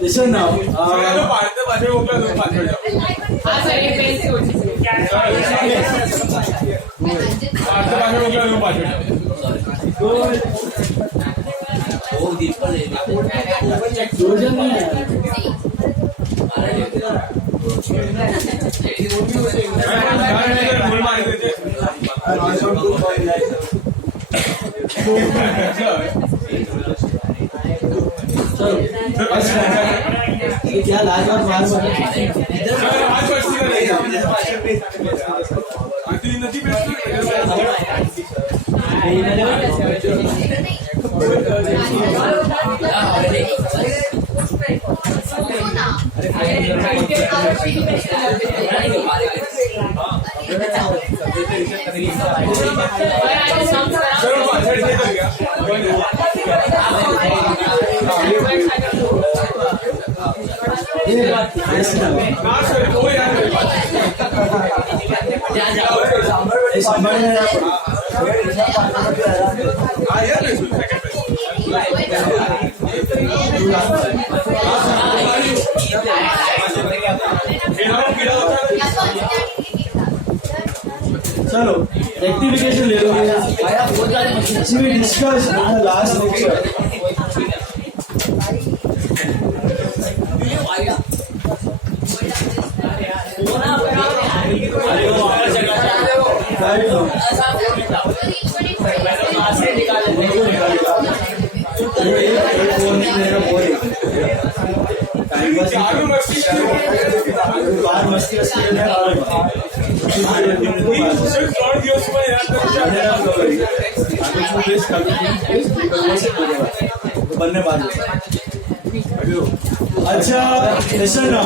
Listen now. क्या लाज और मार चलो रेक्टिफिकेशन ले लो we discussed in the last lecture बनने वाले अच्छा listen now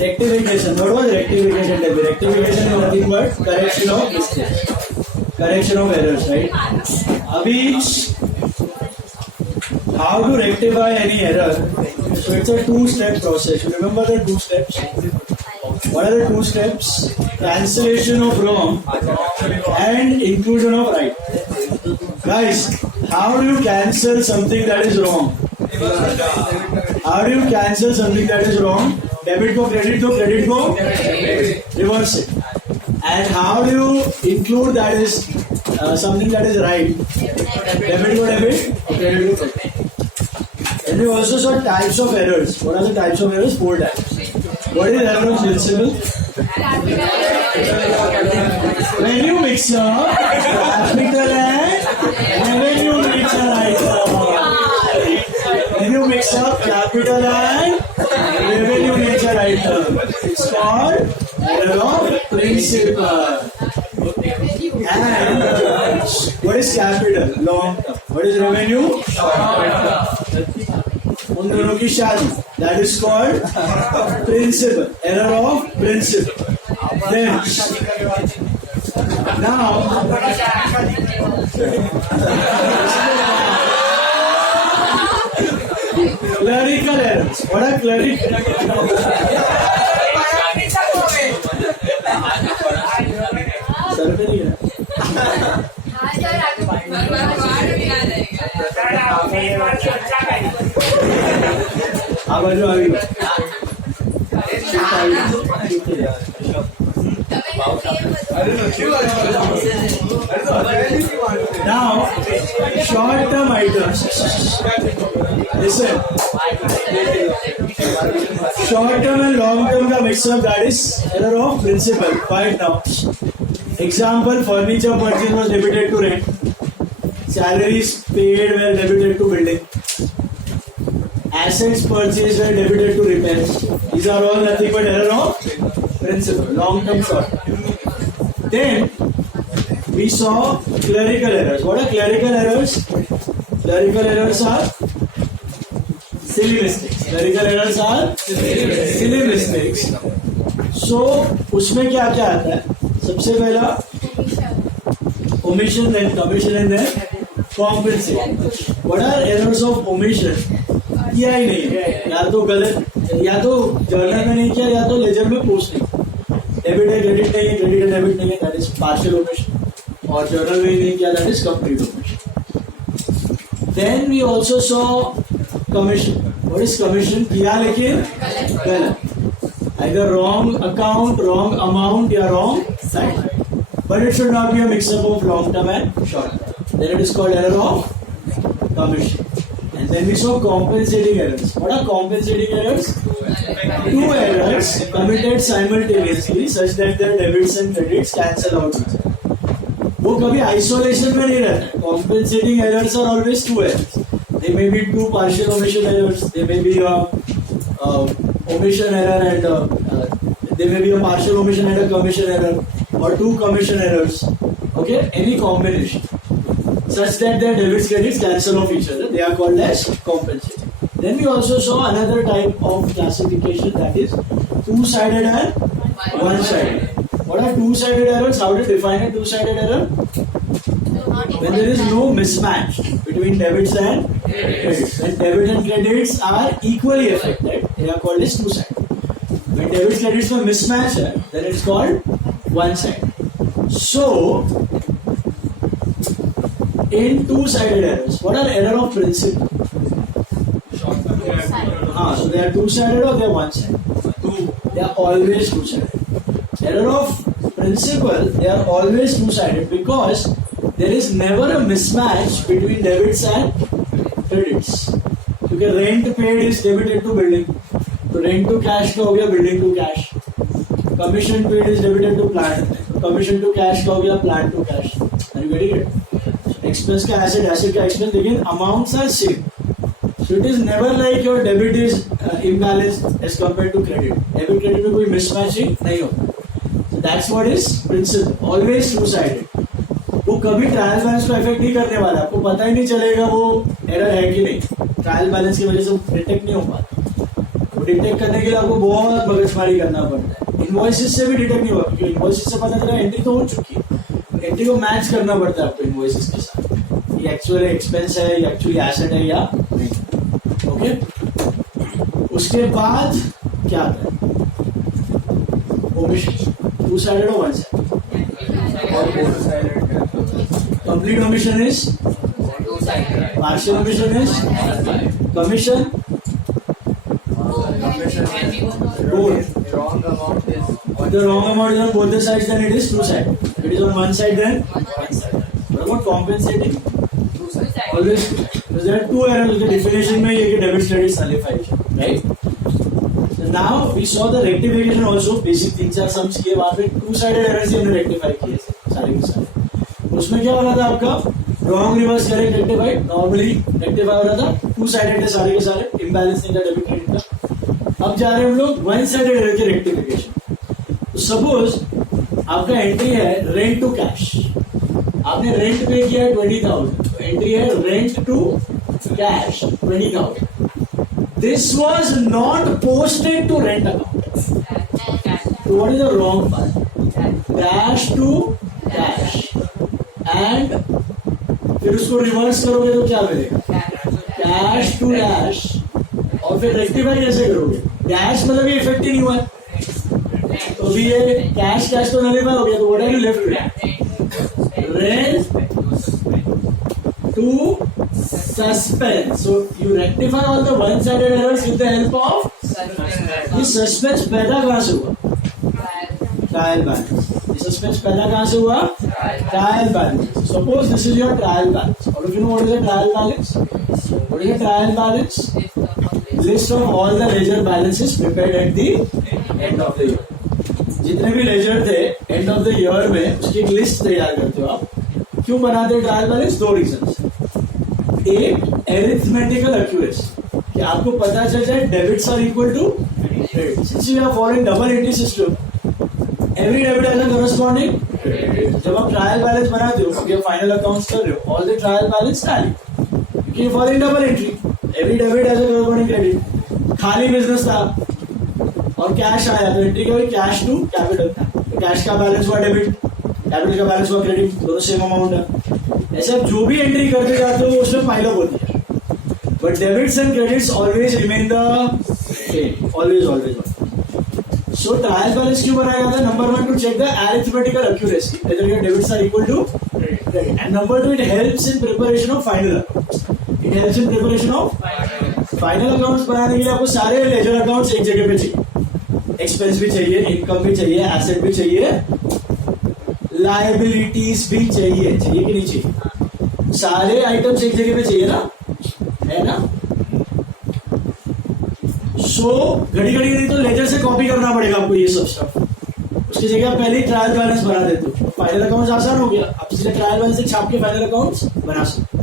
rectification what was rectification rectification is nothing but correction of mistakes correction of errors right abhi how to rectify any error so it's a two-step process you remember the two steps what are the two steps cancellation of wrong and inclusion of right guys how do you cancel something that is wrong how do you cancel something that is wrong debit ko credit ko reverse it and how do you include that is something that is right debit ko debit credit ko credit and we also saw types of errors what are the types of errors 4 types what is error of principle when you mix up capital and revenue mixture item when you mix up capital and revenue mixture item it's called error of principle and what is capital long term what is revenue short term उन दोनों की शादी that is called principle error of principle then now clerical errors what are clerical sir पे नहीं है आवाज आ गई now short term items listen short term and long term का mix up that is error of principle right now example furniture purchase was debited to rent salaries paid were debited to building assets purchased were debited to repairs these are all nothing but error of principle long term short term then we saw clerical errors what are clerical errors clerical errors are silly mistakes clerical errors are silly mistakes so उसमें क्या क्या आता है सबसे पहला omission then commission and then compensation what are errors of omission किया ही नहीं है, या तो गलत, या तो जर्नल में नहीं किया, या तो लेजर में पोस्ट नहीं, डेबिट है क्रेडिट नहीं है, क्रेडिट है डेबिट नहीं है, दैट इज पार्शियल ओमिशन, और जर्नल में ही नहीं किया, that is complete omission. Then we also saw commission. What is commission? किया लेकिन गलत, either wrong account, wrong amount, या wrong side. But it should not be a mix-up of long term and short term. Then it is called error of commission. And then we saw compensating errors. What are compensating errors? Two errors committed simultaneously such that their debits and credits cancel out each other. वो कभी isolation में नहीं रहता. Compensating errors are always two errors. They may be two partial omission errors. They may be omission error and there may be a partial omission and a commission error, or two commission errors. Okay, any combination such that their debits credits cancel off each other. They are called as compensating. Then we also saw another type of classification, that is two-sided and one-sided. What are two-sided errors? How to define a two-sided error? When there is no mismatch between debits and credits. When debit and credits are equally affected, they are called as two-sided. When debits credits में mismatch है, then it's called one-sided. So, in two-sided errors, what are error of principle? So they are two-sided or they are one-sided? They are always two-sided. Error of principle, they are always two-sided because there is never a mismatch between debits and credits. क्योंकि rent paid is debited to building, तो rent to cash का हो गया building to cash. Commission paid is debited to plant, commission to cash का हो गया plant to cash. Are you getting it? Expense का asset, asset का expense, लेकिन amounts are same. So it is never like your debit is imbalanced as compared to credit. Debit credit में कोई mismatching नहीं होता. So that's what is principle. Always two-sided. वो कभी trial balance को effect नहीं करने वाला, आपको पता ही नहीं चलेगा वो एरर है कि नहीं. ट्रायल बैलेंस की वजह से वो डिटेक्ट नहीं हो पाता. वो डिटेक्ट करने के लिए आपको बहुत मगजमारी करना पड़ता है. इनवॉइसेस से भी डिटेक्ट नहीं होगा, क्योंकि इनवॉइसेस से पता चला एंट्री तो हो चुकी है. एंट्री को मैच करना पड़ता है आपको इनवॉइसेस के साथ, ये एक्चुअल एक्सपेंस है, ये एक्चुअली एसेट है या नहीं. ओके, उसके बाद क्या आता है? ओमिशन. टू साइडेड और one sided? Complete omission is partial omission is commission. Both. The wrong amount is on both the sides, then it is two-sided. It is on one side, then one side. What about compensating? Always two. Because there are two errors. The definition में ये कि debit credit nullification, right? So now we saw the rectification also. Basic things are sums किए, वहाँ पे two-sided errors ही हमने rectify किए सारे के सारे. उसमें क्या हो रहा था आपका? Wrong reverse correct rectified. Normally rectify हो रहा था, टू साइडेड थे सारे के सारे, इम्बैलेंस नहीं था डेबिट क्रेडिट का. अब जा रहे हैं हम लोग वन साइडेड एरर के रेक्टिफिकेशन. तो सपोज आपका एंट्री है रेंट टू कैश. आपने रेंट पे किया है 20,000, तो एंट्री है rent to cash 20,000. This was not posted to rent account. तो what is the wrong part? Cash to cash. And फिर उसको रिवर्स करोगे तो क्या मिलेगा? Cash to dash. और फिर रेक्टिफाई कैसे करोगे? डैश मतलब ये इफेक्ट ही नहीं हुआ है, तो भी ये कैश कैश तो नलिफाई हो गया. तो what are you left with? Rent to suspense. So you rectify all the one sided errors with the help of ये. सस्पेंस पैदा कहां से हुआ? Trial balance. सस्पेंस पैदा कहां से हुआ? Trial balance. Suppose this is your trial balance. All of you know what is a trial balance? What is a trial balance? List of all the ledger balances prepared at the end of the year. जितने भी laser थे end of the year में उसकी एक list तैयार करते हो आप. क्यों बनाते हैं ट्रायल बैलेंस? दो रीजन. एक एरिथमेटिकल एक्यूरेसी, कि आपको पता चल जाए debits are equal to credits. Since we are following double entry system, every debit has a corresponding. जब आप ट्रायल बैलेंस बनाते हो, अब फाइनल अकाउंट्स कर रहे हो, all the trial balance tally, क्योंकि following double entry, every debit has a corresponding credit. खाली बिजनेस था और कैश आया, तो एंट्री क्या हुई? Cash to capital. कैश का बैलेंस हुआ डेबिट, कैपिटल का बैलेंस हुआ क्रेडिट, दोनों सेम अमाउंट है. ऐसे आप जो भी एंट्री करते जाते हो उसमें पाइल अप होती है. but debits and credits always remain the same, always. So trial balance क्यों बनाया जाता है? Number 1 to check the arithmetical accuracy whether your debits are equal to credit, and number 2 it helps in preparation of final accounts. It helps in preparation of final accounts बनाने के लिए आपको सारे ledger accounts एक जगह पे चाहिए, expense भी चाहिए, income भी चाहिए, asset भी चाहिए, liabilities भी चाहिए कि नहीं चाहिए? सारे items एक जगह पे चाहिए ना, है ना? सो घड़ी नहीं तो लेजर से कॉपी करना पड़ेगा आपको ये सब स्टफ, उसकी जगह पहले ही ट्रायल बैलेंस बना देते हो, फाइनल अकाउंट्स आसान हो गया, आप इसलिए ट्रायल बैलेंस से छाप के फाइनल अकाउंट्स बना सकते हो।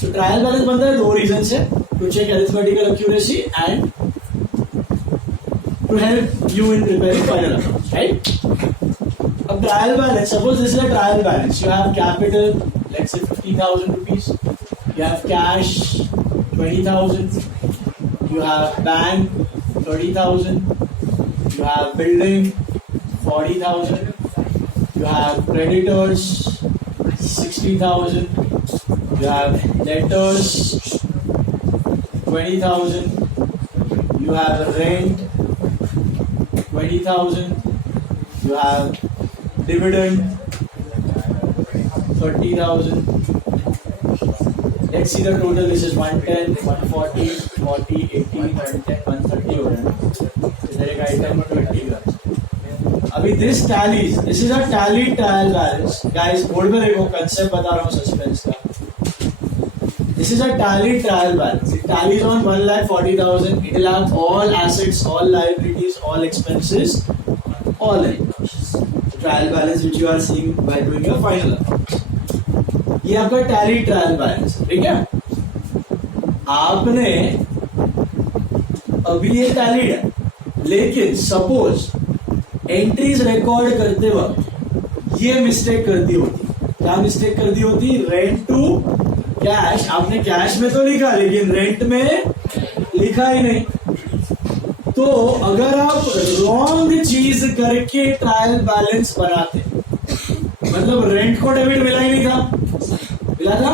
सो ट्रायल बैलेंस बनता है 2 रीजन से, to check arithmetical accuracy and to help you in preparing final accounts, right? अब trial balance, suppose this is a trial balance, you have capital let's say 50,000 rupees, you have cash 20,000, you have bank 30,000, you have building 40,000, you have creditors 60,000, you have debtors 20,000, you have rent 20,000, you have dividend 30,000. Let's see the total. This is 110, 140, 40, 80, 110, 130 हो रहा है. इधर एक item 20 का. अभी this tallies. This is a tally trial balance. Guys, board में देखो, concept बता रहा हूँ suspense का. This is a tally trial balance. It tallies on 1,40,000. It will have all assets, all liabilities, all expenses, all incomes. Trial balance which you are seeing by doing your final accounts. ये आपका tally trial balance, ठीक है? आपने अभी ये tallied है, लेकिन suppose entries record करते वक्त ये मिस्टेक कर दी होती. क्या मिस्टेक कर दी होती? रेंट टू कैश, आपने कैश में तो लिखा लेकिन रेंट में लिखा ही नहीं. तो अगर आप रॉन्ग चीज करके ट्रायल बैलेंस बनाते, मतलब रेंट को डेबिट मिला ही नहीं था, मिला था?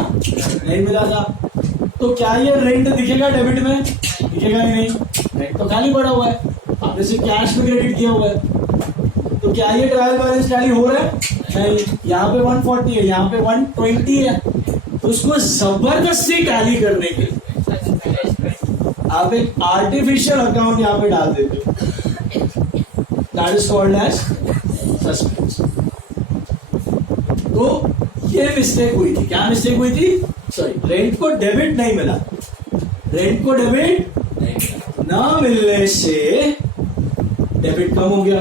नहीं मिला था. तो क्या ये रेंट दिखेगा डेबिट में? दिखेगा ही नहीं, रेंट तो खाली पड़ा हुआ है, आपने सिर्फ कैश में क्रेडिट किया हुआ है. तो क्या ये ट्रायल बैलेंस टैली हो रहा है? नहीं. यहाँ पे 140 है, यहाँ पे 120 है, तो उसको जबरदस्ती टैली करने के लिए आप एक आर्टिफिशियल अकाउंट यहाँ पे डाल देते हो. That is called as suspense. तो ये मिस्टेक हुई थी. क्या मिस्टेक हुई थी? सॉरी, रेंट को डेबिट नहीं मिला. रेंट को डेबिट ना मिलने से डेबिट कम हो गया.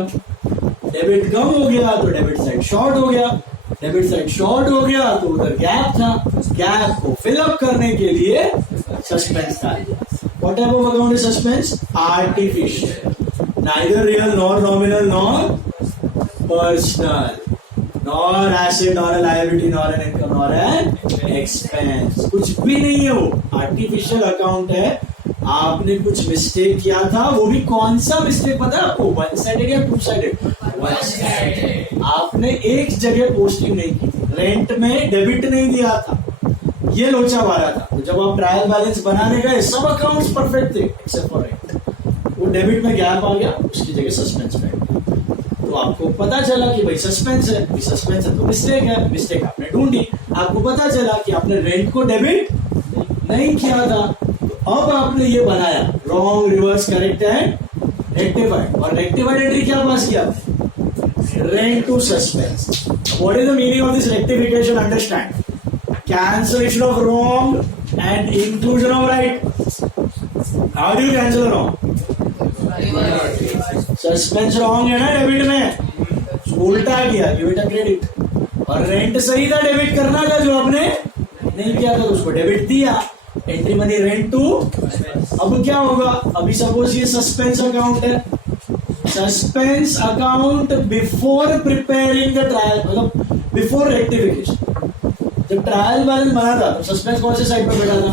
डेबिट कम हो गया तो डेबिट साइड शॉर्ट हो गया. डेबिट साइड शॉर्ट हो गया तो उधर गैप था. गैप को फिलअप करने के लिए सस्पेंस था. What type of account is suspense? Artificial. Neither real nor nominal nor personal. Nor asset, nor a liability, nor an income, nor an expense. कुछ भी नहीं है वो. आर्टिफिशियल अकाउंट है. आपने कुछ मिस्टेक किया था, वो भी कौन सा मिस्टेक पता है आपको? 1 साइडेड या 2 साइडेड? 1 साइडेड. आपने एक जगह पोस्टिंग नहीं की थी, रेंट में डेबिट नहीं दिया था, ये लोचा मारा था. तो जब आप ट्रायल बैलेंस बनाने गए, सब अकाउंट्स परफेक्ट थे एक्सेप्ट फॉर रेंट. वो डेबिट में गैप आ गया, उसकी जगह सस्पेंस में. तो आपको पता चला कि भाई सस्पेंस है, सस्पेंस है तो मिस्टेक है. मिस्टेक आपने ढूंढी, आपको पता चला कि आपने रेंट को डेबिट नहीं किया था. तो अब आपने ये बनाया wrong, reverse, correct and rectified. और रेक्टिफाइड एंट्री क्या पास किया? Rent to suspense. What is the meaning of this rectification? Understand. Cancellation of wrong and inclusion of right. How do you cancel wrong? Suspense wrong है ना debit में, उल्टा किया, give it a credit. और rent सही था, debit करना था, जो आपने नहीं किया था उसको डेबिट दिया. Entry money rent to. अब क्या होगा? अभी सपोज ये सस्पेंस अकाउंट है. Suspense account before preparing the trial, मतलब बिफोर रेक्टिफिकेशन. जब ट्रायल बैलेंस बना था तो सस्पेंस कौन से साइड पर बैठा था?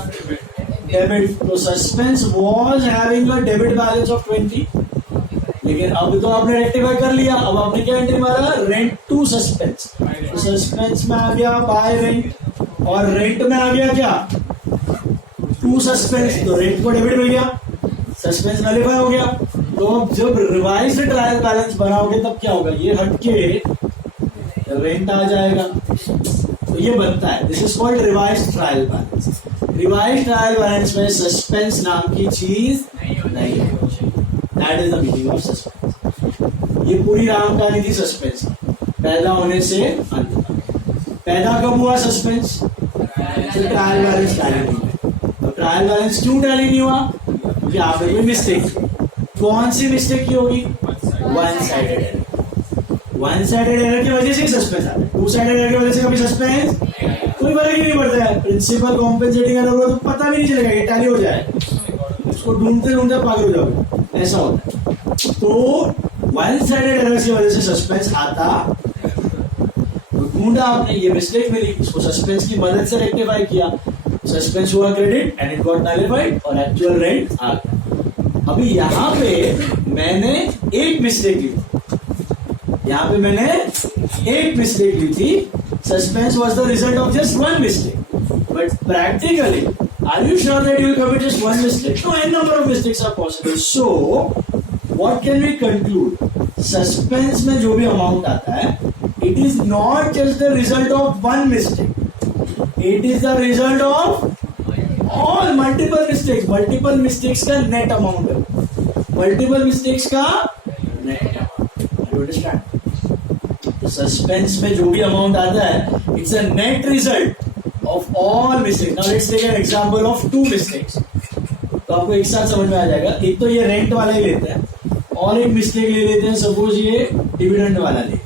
डेबिट. तो suspense was having a debit balance of 20. लेकिन अब तो आपने रेक्टिफाई कर लिया. अब आपने क्या एंट्री मारा? Rent to suspense. तो सस्पेंस में आ गया बाय रेंट, और रेंट में आ गया क्या? टू सस्पेंस, तो रेंट को डेबिट मिल गया, सस्पेंस नलिफाई हो गया। तो अब जब रिवाइज ट्रायल बैलेंस बनाओगे तब क्या होगा, ये हटके रेंट आ जाएगा, तो ये बनता है। This is called revise trial balance. Revise trial balance में सस्पेंस नाम की चीज नहीं है। That is the meaning of suspense. ये पूरी राम कहानी थी सस्पेंस, पैदा होने से अंत तक। पैदा कब हुआ सस्पेंस, ट्रायल बैलेंस टैली नहीं है। तो ट्रायल बैलेंस क्यों टैली नहीं हुआ, क्योंकि आपने कोई मिस्टेक, कौन सी मिस्टेक की होगी, one sided error. One sided error की वजह से सस्पेंस आता है, टू साइडेड एरर की वजह से कभी सस्पेंस कोई फर्क ही नहीं पड़ता है। प्रिंसिपल कॉम्पेंसेटिंग एरर होगा तो पता भी नहीं चलेगा, ये टैली हो जाए, उसको ढूंढते ढूंढते पागल हो जाओगे, ऐसा होता है। तो वन साइडेड एरर की वजह से सस्पेंस आता, तो ढूंढा आपने, ये मिस्टेक मिली, इसको सस्पेंस की मदद से रेक्टिफाई किया, सस्पेंस हुआ credit and it got nullified और एक्चुअल रेंट आ गया। अभी यहाँ पे मैंने एक मिस्टेक ली, यहाँ पे मैंने एक मिस्टेक ली थी, suspense was the result of just one mistake, but practically are you sure that you will commit just one mistake? No, an number of mistakes are possible. So what can we conclude, suspense में जो भी amount आता है, it is not just the result of one mistake, it is the result of all multiple mistakes. Multiple mistakes का net amount है, multiple mistakes का net amount. Understand? Suspense में जो भी अमाउंट आता है, it's a net result of all mistakes. Now let's take an example of two mistakes, तो आपको एक साथ समझ में आ जाएगा। एक तो ये रेंट वाला ही लेते हैं और एक मिस्टेक ले लेते हैं, सपोज ये डिविडेंड वाला ले,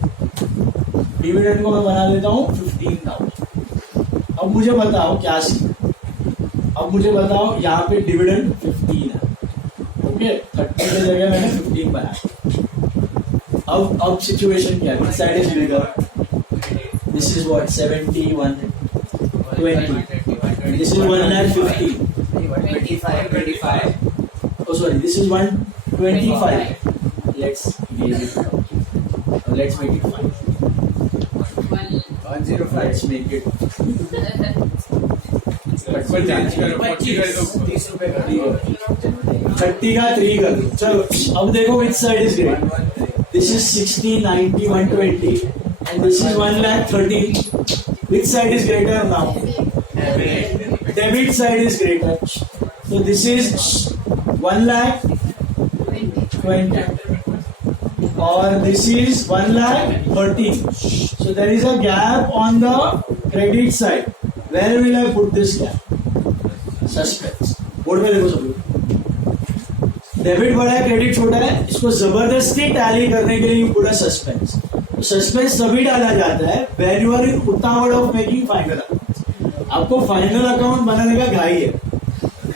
डिविडेंड को मैं बना लेता हूँ 15,000। अब मुझे बताओ क्या सीन, अब मुझे बताओ यहाँ पे डिविडेंड 15 है, ओके, 30 की जगह मैंने 15 बनाया। अब सिचुएशन क्या है, side is greater, this is what 70, 120, this is 1,50,000, 25, oh sorry, this is 125, let's make it 5, let's make it 30 का 3 कर दो। चलो अब देखो which side is greater, this is 60, 90, 120 and this is 1,30,000, which side is greater now, debit side is greater, so this is 1,20,000 or this is 1,30,000, so there is a gap on the credit side. Where will I put this gap? Suspense. Board में देखो सब लोग, debit बड़ा है credit छोटा है, इसको जबरदस्ती टैली करने के लिए you put a suspense. Suspense तभी डाला जाता है व्हेन यू आर इन उतावड़ ऑफ मेकिंग फाइनल अकाउंट। आपको फाइनल अकाउंट बनाने का घाई है,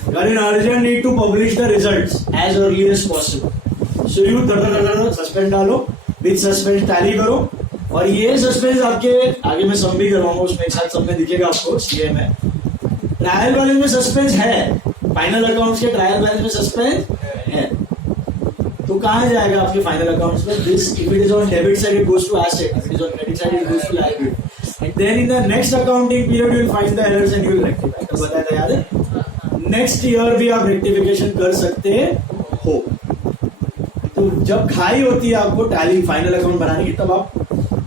you are in urgent need to publish the results as early as possible, so you suspense डालो, विद सस्पेंस टैली करो, और ये सस्पेंस आपके आगे मैं सम भी करवाऊंगा, उसमें एक साथ सब में दिखेगा आपको सीए में। ट्रायल बैलेंस में सस्पेंस है, फाइनल अकाउंट्स के ट्रायल बैलेंस में सस्पेंस है, तो कहां जाएगा आपके फाइनल अकाउंट्स में, this if it is on debit side it goes to asset, if it is on credit side it goes to liability, and then in the next accounting period you will find the errors and you will rectify. तो बताया था याद है, next year भी आप rectification कर सकते हो। तो जब खाई होती है आपको टैली फाइनल अकाउंट बनाने की, तब आप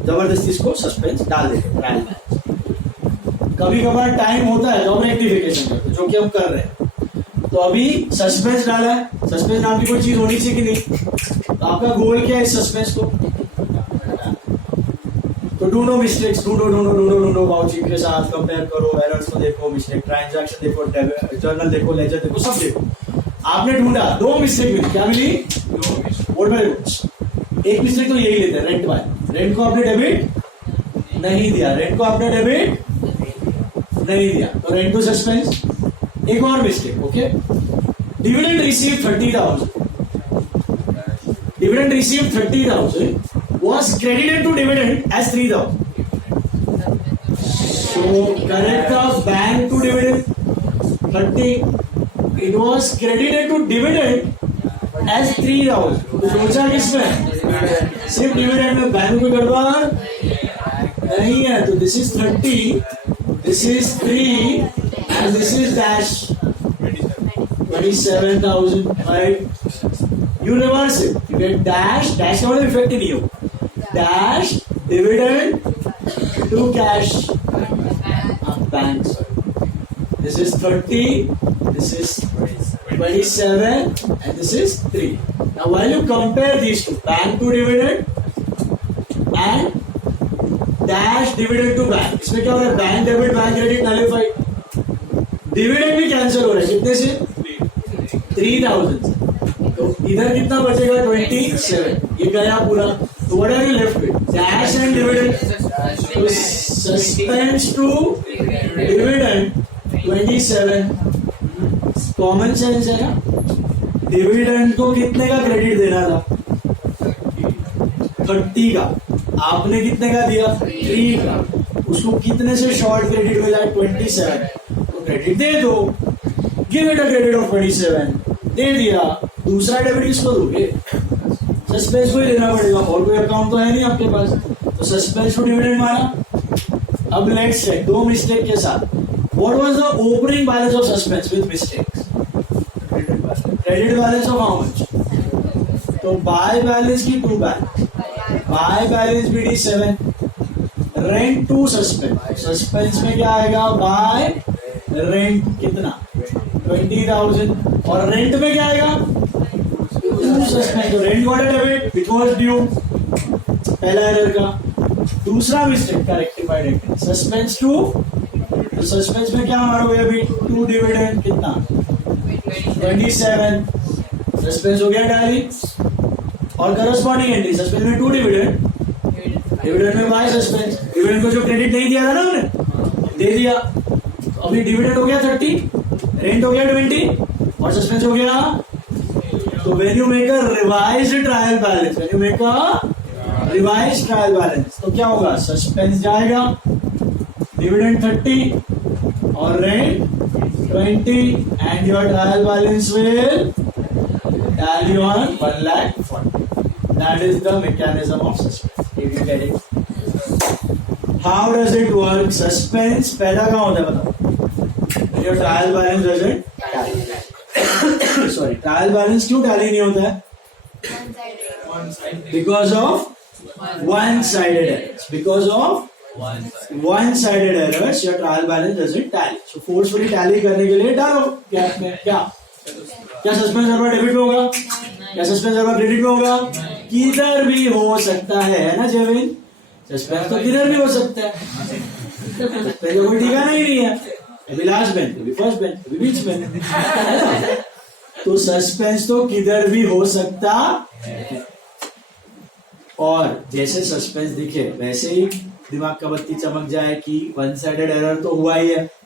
जबरदस्ती इसको सस्पेंस डाल देते ट्रायल बैलेंस। कभी कभार टाइम होता है तो हम रेक्टिफिकेशन करते हैं, जो कि हम कर रहे हैं। तो अभी सस्पेंस डाला है, सस्पेंस नाम की कोई चीज होनी चाहिए कि नहीं, तो आपका गोल क्या है इस सस्पेंस को, तो ढूंढो मिस्टेक्स, ढूंढो बाउचीट के साथ कंपेयर करो, एरर्स को देखो, मिस्टेक ट्रांजैक्शन देखो, जर्नल देखो, लेजर देखो, सब देखो। आपने ढूंढा, 2 मिस्टेक मिली, क्या मिली, 2 मिस्टेक। एक मिस्टेक तो यही लेते हैं, रेंट वाले, रेंट को आपने डेबिट नहीं दिया, रेंट को आपने डेबिट नहीं दिया, तो रेंट टू सस्पेंस। एक और mistake, okay, dividend receive 30,000, dividend receive 30,000 was credited to dividend as 3,000, so correct the bank to dividend 30, it was credited to dividend as 3,000, तो सोचा किसमें, सिर्फ डिविडेंड में, बैंक में गड़बड़ नहीं है, तो this is 30, this is 3 and this is dash, 27,000, right? You reverse it. You get dash का मतलब इफेक्ट ही नहीं हो. Dash dividend to cash. Banks. This is 30. This is 27, and this is 3. Now, while you compare these two, bank to dividend and dash dividend to bank, इसमें क्या हो रहा है? Bank debit bank credit nullified. Dividend भी cancel हो रहा है. कितने से? 3,000. तो इधर कितना बचेगा? 27. ये गया पूरा. तो what are you left with? Dash and dividend. तो suspense to dividend 27. Common sense है ना. डिविडेंड को कितने का क्रेडिट देना था? 30 का. आपने कितने का दिया? 3 का. उसको कितने से शॉर्ट क्रेडिट मिला? 27. क्रेडिट दे दो. Give it a credit of 27. दे दिया. दूसरा डेबिट किसको दोगे? सस्पेंस को ही देना पड़ेगा. और कोई अकाउंट तो है नहीं आपके पास. तो सस्पेंस को डिविडेंड मारा. अब लेट्स चेक दो मिस्टेक के साथ. What was the opening balance of suspense with mistakes? Credit balance of how much? तो बाय बैलेंस की 2 balance. By balance BD 7. Rent to suspense. Suspense में क्या आएगा? बाय रेंट कितना? 20,000. और रेंट में क्या आएगा? सस्पेंस. तो rent got a debit which was due. पहला एरर का. दूसरा मिस्टेक का रेक्टिफाइड एंट्री. Suspense to. तो सस्पेंस में क्या मारोगे अभी? 2 डिविडेंड कितना? 27. सस्पेंस हो गया डायरी. और करस्पॉन्डिंग एंट्री. सस्पेंस में 2 डिविडेंड. डिविडेंड में बाय सस्पेंस. डिविडेंड को जो क्रेडिट नहीं दिया था ना हमने, दे दिया. अभी डिविडेंड हो गया 30, रेंट हो गया 20 और सस्पेंस हो गया. तो when you make a revised trial balance, when you make a revised trial balance, तो क्या होगा? सस्पेंस जाएगा, डिविडेंड 30 और rent 20 and your trial balance will tally on 1,40,000. That is the mechanism of suspense. If you get it. How does it work? Suspense पैदा कहाँ होता है बताओ? Your trial balance doesn't tally. Sorry, trial balance क्यों tally नहीं होता है? Because of one-sided errors. Because of one-sided errors, your trial balance doesn't tally. So forcefully tally करने के लिए डालो गैप में. क्या सस्पेंस हर बार डेबिट में होगा? क्या सस्पेंस हर बार क्रेडिट में होगा? किधर भी हो सकता है ना जेविन. सस्पेंस तो किधर भी हो सकता है. सस्पेंस कोई ठिकाना ही नहीं है. कभी लास्ट बेंच, कभी फर्स्ट बेंच, कभी बीच बेंच. तो सस्पेंस तो किधर भी हो सकता है. और जैसे सस्पेंस दिखे वैसे ही दिमाग का बत्ती चमक जाए कि वन साइडेड एरर तो हुआ ही है.